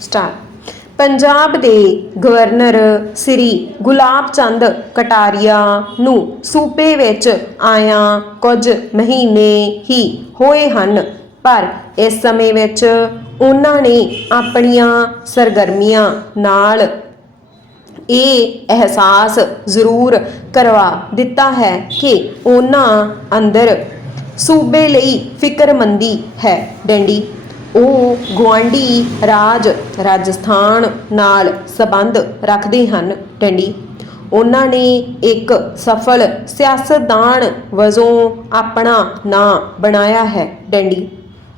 Star Punjab ਦੇ governor ਸ੍ਰੀ ਗੁਲਾਬ ਚੰਦ ਕਟਾਰੀਆ ਨੂੰ ਸੂਬੇ ਵਿੱਚ ਆਇਆ ਕੁਝ ਮਹੀਨੇ ਹੀ ਹੋਏ ਹਨ, ਪਰ ਇਸ ਸਮੇਂ ਵਿੱਚ ਉਹਨਾਂ ਨੇ ਆਪਣੀਆਂ ਸਰਗਰਮੀਆਂ ਨਾਲ ਇਹ ਅਹਿਸਾਸ ਜ਼ਰੂਰ ਕਰਵਾ ਦਿੱਤਾ ਹੈ ਕਿ ਉਹਨਾਂ ਅੰਦਰ ਸੂਬੇ ਲਈ ਫਿਕਰਮੰਦੀ ਹੈ। ਡੰਡੀ ਉਹ ਗੁਆਂਢੀ ਰਾਜ, ਰਾਜਸਥਾਨ ਨਾਲ ਸੰਬੰਧ ਰੱਖਦੇ ਹਨ। ਡੈਂਡੀ ਉਹਨਾਂ ਨੇ ਇੱਕ ਸਫਲ ਸਿਆਸਤਦਾਨ ਵਜੋਂ ਆਪਣਾ ਨਾਂ ਬਣਾਇਆ ਹੈ। ਡੈਂਡੀ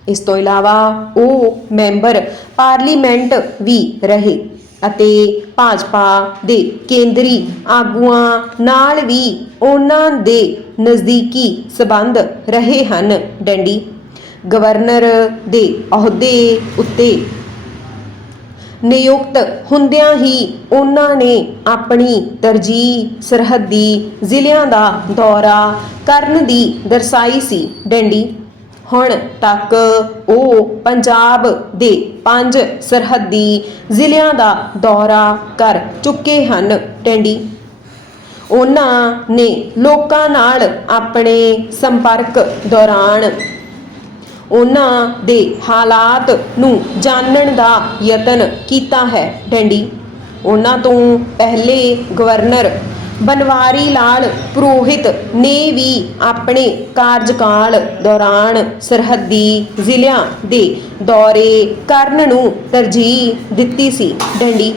ਇਸ ਤੋਂ ਇਲਾਵਾ ਉਹ ਮੈਂਬਰ ਪਾਰਲੀਮੈਂਟ ਵੀ ਰਹੇ ਅਤੇ ਭਾਜਪਾ ਦੇ ਕੇਂਦਰੀ ਆਗੂਆਂ ਨਾਲ ਵੀ ਉਹਨਾਂ ਦੇ ਨਜ਼ਦੀਕੀ ਸਬੰਧ ਰਹੇ ਹਨ। ਡੈਂਡੀ ਗਵਰਨਰ ਦੇ ਅਹੁਦੇ ਉੱਤੇ ਨਿਯੁਕਤ ਹੁੰਦਿਆਂ ਹੀ ਉਹਨਾਂ ਨੇ ਆਪਣੀ ਤਰਜੀਹ ਸਰਹੱਦੀ ਜ਼ਿਲ੍ਹਿਆਂ ਦਾ ਦੌਰਾ ਕਰਨ ਦੀ ਦਰਸਾਈ ਸੀ। ਡੈਂਡੀ, ਹੁਣ ਤੱਕ ਉਹ ਪੰਜਾਬ ਦੇ ਪੰਜ ਸਰਹੱਦੀ ਜ਼ਿਲ੍ਹਿਆਂ ਦਾ ਦੌਰਾ ਕਰ ਚੁੱਕੇ ਹਨ। ਟੈਂਡੀ ਉਹਨਾਂ ਨੇ ਲੋਕਾਂ ਨਾਲ ਆਪਣੇ ਸੰਪਰਕ ਦੌਰਾਨ ਉਹਨਾਂ ਦੇ ਹਾਲਾਤ ਨੂੰ ਜਾਣਨ ਦਾ ਯਤਨ ਕੀਤਾ ਹੈ। ਡੈਂਡੀ, ਉਹਨਾਂ ਤੋਂ ਪਹਿਲੇ ਗਵਰਨਰ ਬਨਵਾਰੀ ਲਾਲ ਪੁਰੋਹਿਤ ਨੇ ਵੀ ਆਪਣੇ ਕਾਰਜਕਾਲ ਦੌਰਾਨ ਸਰਹੱਦੀ ਜ਼ਿਲ੍ਹਿਆਂ ਦੇ ਦੌਰੇ ਕਰਨ ਨੂੰ ਤਰਜੀਹ ਦਿੱਤੀ ਸੀ। ਡੰਡੀ,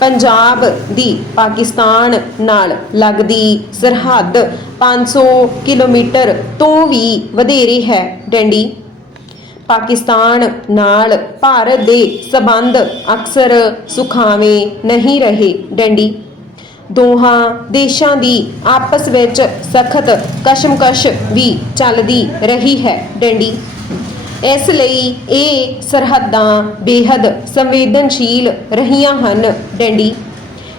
ਪੰਜਾਬ ਦੀ ਪਾਕਿਸਤਾਨ ਨਾਲ ਲੱਗਦੀ ਸਰਹੱਦ 500 ਕਿਲੋਮੀਟਰ ਤੋਂ ਵੀ ਵਧੇਰੇ ਹੈ। ਡੰਡੀ ਪਾਕਿਸਤਾਨ ਨਾਲ ਭਾਰਤ ਦੇ ਸਬੰਧ ਅਕਸਰ ਸੁਖਾਵੇਂ ਨਹੀਂ ਰਹੇ, ਡੈਂਡੀ। ਦੋਹਾਂ ਦੇਸ਼ਾਂ ਦੀ ਆਪਸ ਵਿੱਚ ਸਖਤ ਕਸ਼ਮਕਸ਼ ਵੀ ਚੱਲਦੀ ਰਹੀ ਹੈ, ਡੈਂਡੀ। ਇਸ ਲਈ ਇਹ ਸਰਹੱਦਾਂ ਬੇहद ਸੰਵੇਦਨਸ਼ੀਲ ਰਹੀਆਂ ਹਨ, ਡੈਂਡੀ।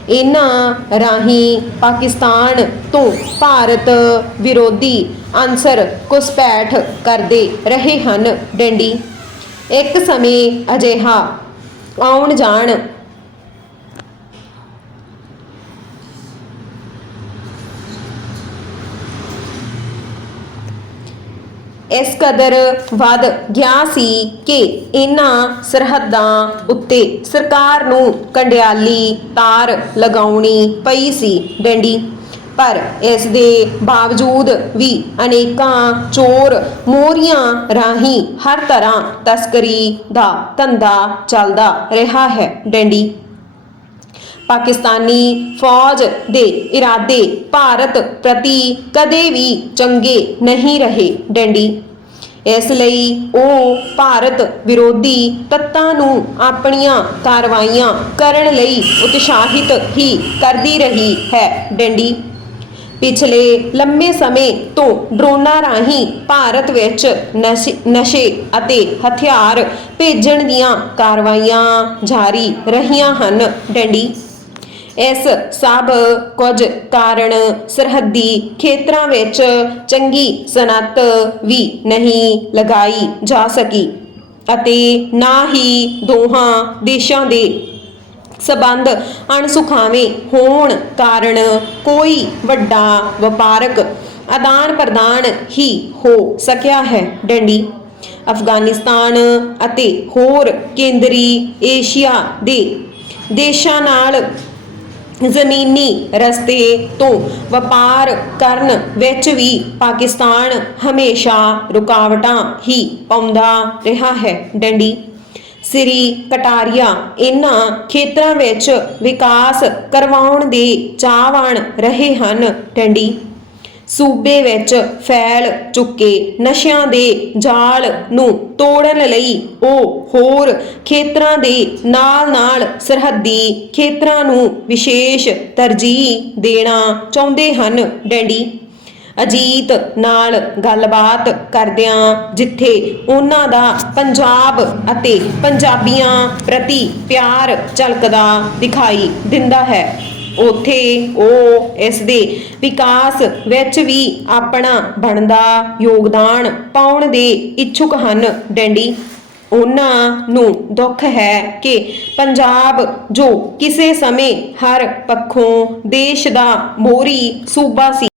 ਇਹਨਾਂ ਰਾਹੀਂ ਪਾਕਿਸਤਾਨ ਤੋਂ ਭਾਰਤ ਵਿਰੋਧੀ ਅਨਸਰ ਘੁਸਪੈਠ ਕਰਦੇ ਰਹੇ ਹਨ, ਡੈਂਡੀ। ਇੱਕ ਸਮੇਂ ਅਜਿਹਾ ਆਉਣ ਜਾਣ ਇਸ ਕਦਰ ਵੱਧ ਗਿਆ ਸੀ ਕਿ ਇਹਨਾਂ ਸਰਹੱਦਾਂ ਉੱਤੇ ਸਰਕਾਰ ਨੂੰ ਕੰਡਿਆਲੀ ਤਾਰ ਲਗਾਉਣੀ ਪਈ ਸੀ ਡੰਡੀ। ਪਰ ਇਸ ਦੇ ਬਾਵਜੂਦ ਵੀ ਅਨੇਕਾਂ ਚੋਰ ਮੋਰੀਆਂ ਰਾਹੀਂ ਹਰ ਤਰ੍ਹਾਂ ਤਸਕਰੀ ਦਾ ਧੰਦਾ ਚੱਲਦਾ ਰਿਹਾ ਹੈ ਡੰਡੀ। ਪਾਕਿਸਤਾਨੀ ਫੌਜ ਦੇ ਇਰਾਦੇ ਭਾਰਤ ਪ੍ਰਤੀ ਕਦੇ ਵੀ ਚੰਗੇ ਨਹੀਂ ਰਹੇ, ਡੈਂਡੀ। ਇਸ ਲਈ ਉਹ ਭਾਰਤ ਵਿਰੋਧੀ ਤੱਤਾਂ ਨੂੰ ਆਪਣੀਆਂ ਕਾਰਵਾਈਆਂ ਕਰਨ ਲਈ ਉਤਸ਼ਾਹਿਤ ਹੀ ਕਰਦੀ ਰਹੀ ਹੈ, ਡੈਂਡੀ। ਪਿਛਲੇ ਲੰਮੇ ਸਮੇਂ ਤੋਂ ਡਰੋਨਾਂ ਰਾਹੀਂ ਭਾਰਤ ਵਿੱਚ ਨਸ਼ੇ- ਨਸ਼ੇ ਅਤੇ ਹਥਿਆਰ ਭੇਜਣ ਦੀਆਂ ਕਾਰਵਾਈਆਂ ਜਾਰੀ ਰਹੀਆਂ ਹਨ, ਡੈਂਡੀ। ਇਸ ਸਭ ਕੁਝ ਕਾਰਨ ਸਰਹੱਦੀ ਖੇਤਰਾਂ ਵਿੱਚ ਚੰਗੀ ਸਨਅਤ ਵੀ ਨਹੀਂ ਲਗਾਈ ਜਾ ਸਕੀ ਅਤੇ ਨਾ ਹੀ ਦੋਹਾਂ ਦੇਸ਼ਾਂ ਦੇ ਸਬੰਧ ਅਣਸੁਖਾਵੇਂ ਹੋਣ ਕਾਰਨ ਕੋਈ ਵੱਡਾ ਵਪਾਰਕ ਆਦਾਨ ਪ੍ਰਦਾਨ ਹੀ ਹੋ ਸਕਿਆ ਹੈ। ਡੰਡੀ, ਅਫਗਾਨਿਸਤਾਨ ਅਤੇ ਹੋਰ ਕੇਂਦਰੀ ਏਸ਼ੀਆ ਦੇ ਦੇਸ਼ਾਂ ਨਾਲ ਜ਼ਮੀਨੀ ਰਸਤੇ ਤੋਂ ਵਪਾਰ ਕਰਨ ਵਿੱਚ ਵੀ ਪਾਕਿਸਤਾਨ ਹਮੇਸ਼ਾ ਰੁਕਾਵਟਾਂ ਹੀ ਪਾਉਂਦਾ ਰਿਹਾ ਹੈ। ਡੰਡੀ, ਸ੍ਰੀ ਕਟਾਰੀਆ ਇਹਨਾਂ ਖੇਤਰਾਂ ਵਿੱਚ ਵਿਕਾਸ ਕਰਵਾਉਣ ਦੇ ਚਾਹਵਾਨ ਰਹੇ ਹਨ। ਡੰਡੀ ਸੂਬੇ ਵਿੱਚ ਫੈਲ ਚੁੱਕੇ। ਨਸ਼ਿਆਂ ਦੇ ਜਾਲ ਨੂੰ ਤੋੜਨ ਲਈ ਉਹ ਹੋਰ ਖੇਤਰਾਂ ਦੇ ਨਾਲ-ਨਾਲ ਸਰਹੱਦੀ ਖੇਤਰਾਂ ਨੂੰ ਵਿਸ਼ੇਸ਼ ਤਰਜੀਹ ਦੇਣਾ ਚਾਹੁੰਦੇ ਹਨ। ਡੈਂਡੀ ਅਜੀਤ ਨਾਲ ਗੱਲਬਾਤ ਕਰਦਿਆਂ ਜਿੱਥੇ ਉਹਨਾਂ ਦਾ ਪੰਜਾਬ ਅਤੇ ਪੰਜਾਬੀਆਂ ਪ੍ਰਤੀ ਪਿਆਰ ਝਲਕਦਾ ਦਿਖਾਈ ਦਿੰਦਾ ਹੈ। ਉਥੇ ਉਹ ਇਸ ਦੇ ਵਿਕਾਸ ਵਿੱਚ ਵੀ ਆਪਣਾ ਬਣਦਾ ਯੋਗਦਾਨ ਪਾਉਣ ਦੇ ਇੱਛੁਕ ਹਨ। ਡੈਂਡੀ, ਉਹਨਾਂ ਨੂੰ ਦੁੱਖ ਹੈ ਕਿ ਪੰਜਾਬ ਜੋ ਕਿਸੇ ਸਮੇਂ ਹਰ ਪੱਖੋਂ ਦੇਸ਼ ਦਾ ਮੋਹਰੀ ਸੂਬਾ ਸੀ।